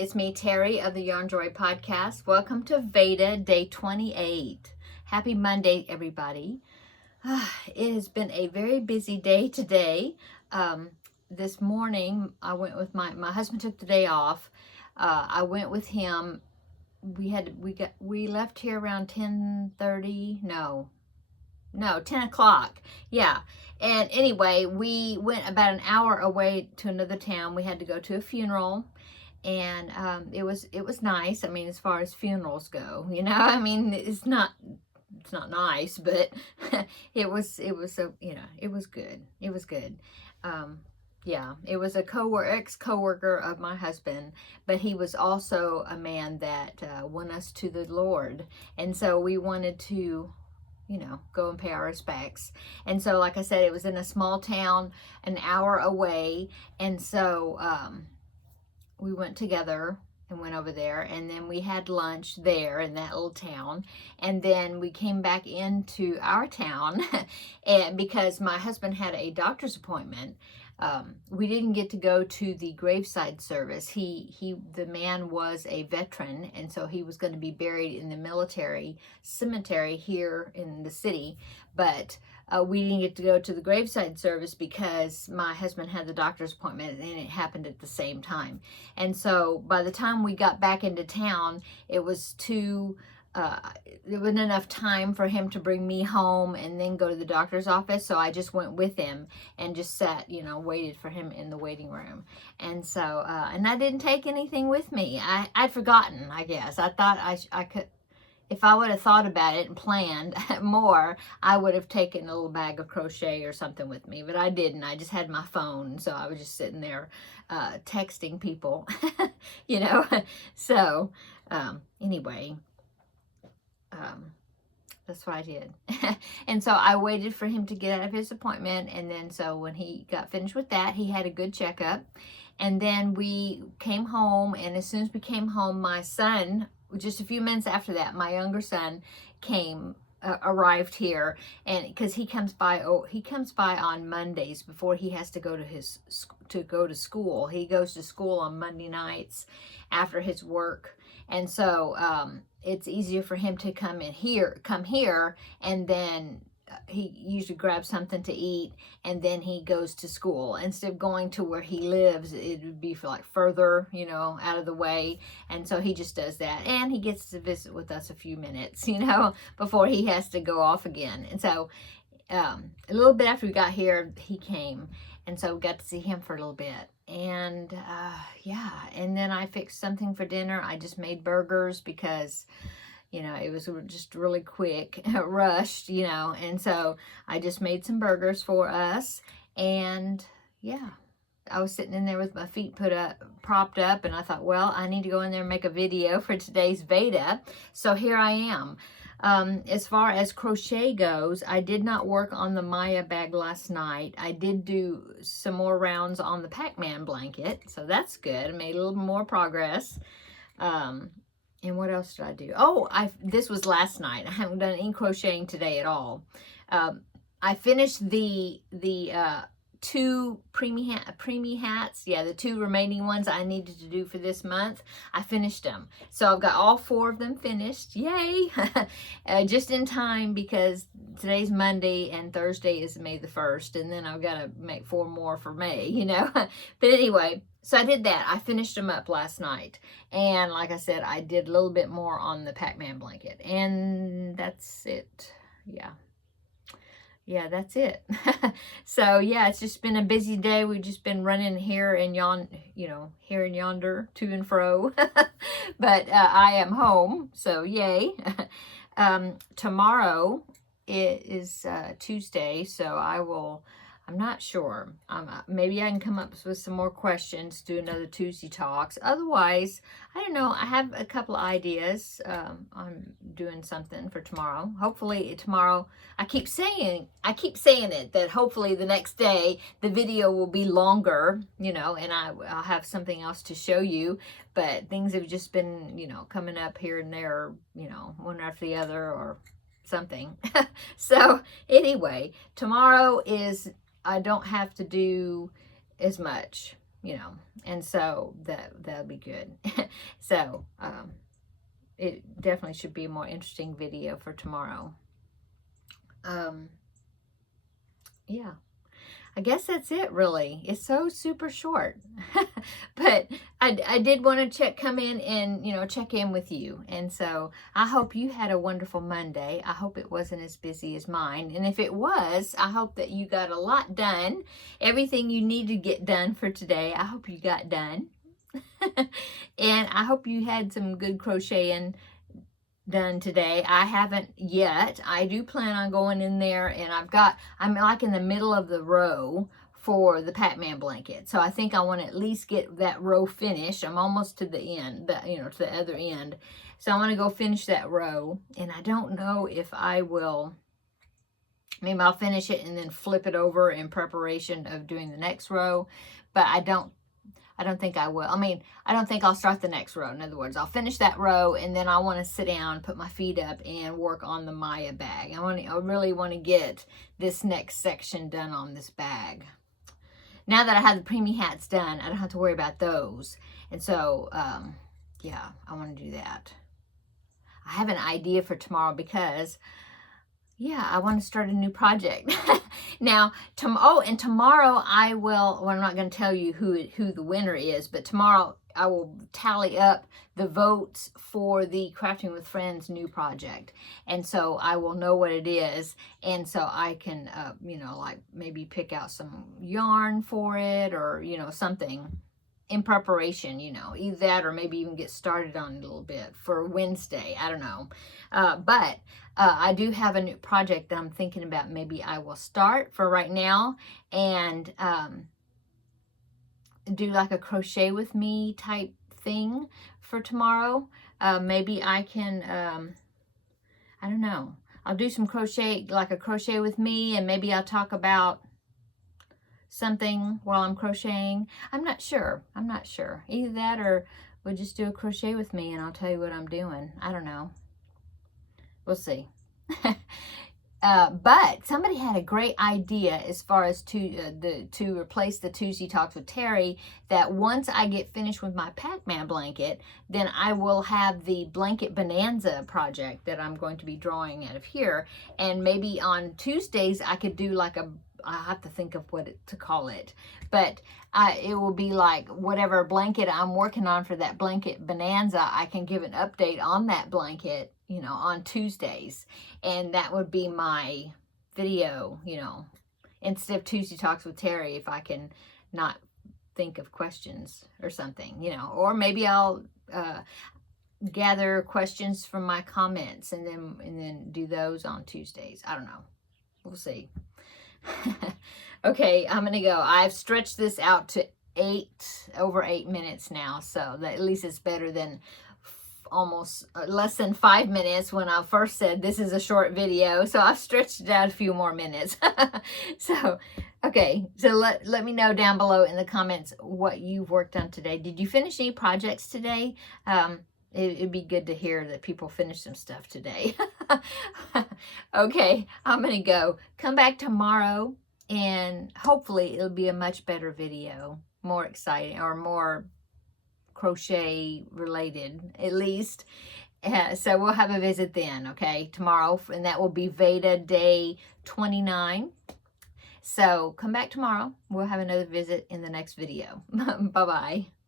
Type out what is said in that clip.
It's me, Terry of the Yarn Joy Podcast. Welcome to VEDA Day 28. Happy Monday, everybody. It has been a very busy day today. This morning, I went with my husband took the day off. I went with him. We left here around 10:30. No, 10 o'clock. Yeah. And anyway, we went about an hour away to another town. We had to go to a funeral. And it was nice. I mean, as far as funerals go, I mean, it's not nice, but it was it was good. It was good. Yeah, it was a ex-coworker of my husband, but he was also a man that won us to the Lord, and so we wanted to go and pay our respects. And so, like I said, it was in a small town an hour away, and so we went together and went over there, and then we had lunch there in that little town, and then we came back into our town and because my husband had a doctor's appointment. We didn't get to go to the graveside service. The man was a veteran, and so he was going to be buried in the military cemetery here in the city, but we didn't get to go to the graveside service because my husband had the doctor's appointment and it happened at the same time. And so by the time we got back into town, it was there wasn't enough time for him to bring me home and then go to the doctor's office. So I just went with him and just sat, waited for him in the waiting room. And so, and I didn't take anything with me. I'd forgotten, I guess. I thought I could. If I would have thought about it and planned more, I would have taken a little bag of crochet or something with me, but I didn't. I just had my phone, so I was just sitting there texting people, So anyway, that's what I did. And so I waited for him to get out of his appointment, and then so when he got finished with that, he had a good checkup. And then we came home, and as soon as we came home, my son, just a few minutes after that, my younger son arrived here, and because he comes by on Mondays before he has to go to school. He goes to school on Monday nights after his work, and so it's easier for him to come here, and then he usually grabs something to eat, and then he goes to school. Instead of going to where he lives, it would be further, out of the way. And so he just does that, and he gets to visit with us a few minutes, before he has to go off again. And so a little bit after we got here, he came, and so we got to see him for a little bit. And yeah, and then I fixed something for dinner. I just made burgers because it was just really quick, rushed, and so I just made some burgers for us. And yeah, I was sitting in there with my feet propped up, and I thought, well, I need to go in there and make a video for today's VEDA. So here I am. As far as crochet goes, I did not work on the Maya bag last night. I did do some more rounds on the Pac-Man blanket, so that's good. I made a little more progress. And what else did I do? Oh, this was last night. I haven't done any crocheting today at all. I finished the two preemie hats. Yeah, the two remaining ones I needed to do for this month. I finished them. So I've got all 4 of them finished. Yay! Just in time because today's Monday and Thursday is May the 1st. And then I've got to make 4 more for May, But anyway, so I did that. I finished them up last night. And like I said, I did a little bit more on the Pac-Man blanket. And that's it. Yeah, that's it. So yeah, it's just been a busy day. We've just been running here and here and yonder, to and fro. But I am home, so yay. Tomorrow it is Tuesday, so I'm not sure. Maybe I can come up with some more questions, do another Tuesday talks. Otherwise, I don't know. I have a couple of ideas on doing something for tomorrow. Hopefully tomorrow, I keep saying it, that hopefully the next day the video will be longer, and I'll have something else to show you. But things have just been, coming up here and there, one after the other or something. So anyway, tomorrow I don't have to do as much. you know, and so that'll be good. So it definitely should be a more interesting video for tomorrow. Yeah, I guess that's it, really. It's so super short. But I did want to come in and, you know, check in with you. And so I hope you had a wonderful Monday. I hope it wasn't as busy as mine. And if it was, I hope that you got a lot done. Everything you need to get done for today, I hope you got done. And I hope you had some good crocheting done today. I haven't yet. I do plan on going in there, and I'm like in the middle of the row for the Pac-Man blanket. So I think I want to at least get that row finished. I'm almost to the end, to the other end. So I want to go finish that row, and I don't know if I will. Maybe I'll finish it and then flip it over in preparation of doing the next row, but I don't think I will. I mean, I don't think I'll start the next row. In other words, I'll finish that row, and then I want to sit down, put my feet up, and work on the Maya bag. I really want to get this next section done on this bag. Now that I have the preemie hats done, I don't have to worry about those. And so, yeah, I want to do that. I have an idea for tomorrow because, yeah, I want to start a new project. Now, tomorrow I will, well, I'm not going to tell you who the winner is, but tomorrow I will tally up the votes for the Crafting with Friends new project. And so I will know what it is. And so I can, like maybe pick out some yarn for it, or, something in preparation, either that or maybe even get started on it a little bit for Wednesday. I don't know. But I do have a new project that I'm thinking about. Maybe I will start for right now and do like a crochet with me type thing for tomorrow. Maybe I can, I don't know. I'll do some crochet, like a crochet with me, and maybe I'll talk about something while I'm crocheting. I'm not sure. Either that or we'll just do a crochet with me and I'll tell you what I'm doing. I don't know. We'll see. But somebody had a great idea as far as to replace the Tuesday Talks with Terri, that once I get finished with my Pac-Man blanket, then I will have the Blanket Bonanza project that I'm going to be drawing out of here. And maybe on Tuesdays I could do like I have to think of what to call it, but it will be like whatever blanket I'm working on for that Blanket Bonanza, I can give an update on that blanket, on Tuesdays. And that would be my video, instead of Tuesday Talks with Terri, if I can not think of questions or something, or maybe I'll gather questions from my comments and then do those on Tuesdays. I don't know. We'll see. Okay, I'm gonna go. I've stretched this out to over 8 minutes now, so that at least it's better than almost less than 5 minutes when I first said this is a short video. So I've stretched it out a few more minutes. So okay, so let me know down below in the comments what you've worked on today. Did you finish any projects today? It'd be good to hear that people finish some stuff today. Okay, I'm gonna go. Come back tomorrow and hopefully it'll be a much better video, more exciting or more crochet related at least. So we'll have a visit then, okay, tomorrow, and that will be VEDA day 29. So come back tomorrow. We'll have another visit in the next video. Bye-bye.